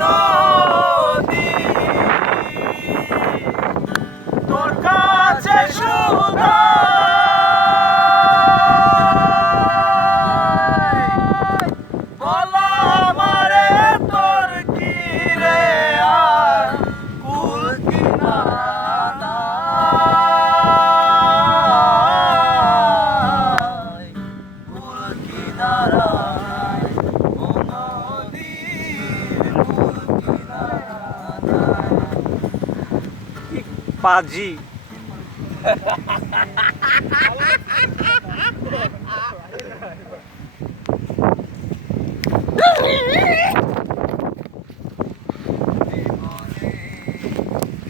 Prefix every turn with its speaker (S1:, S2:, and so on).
S1: নদী তোর কাছে শুধু
S2: পাজি।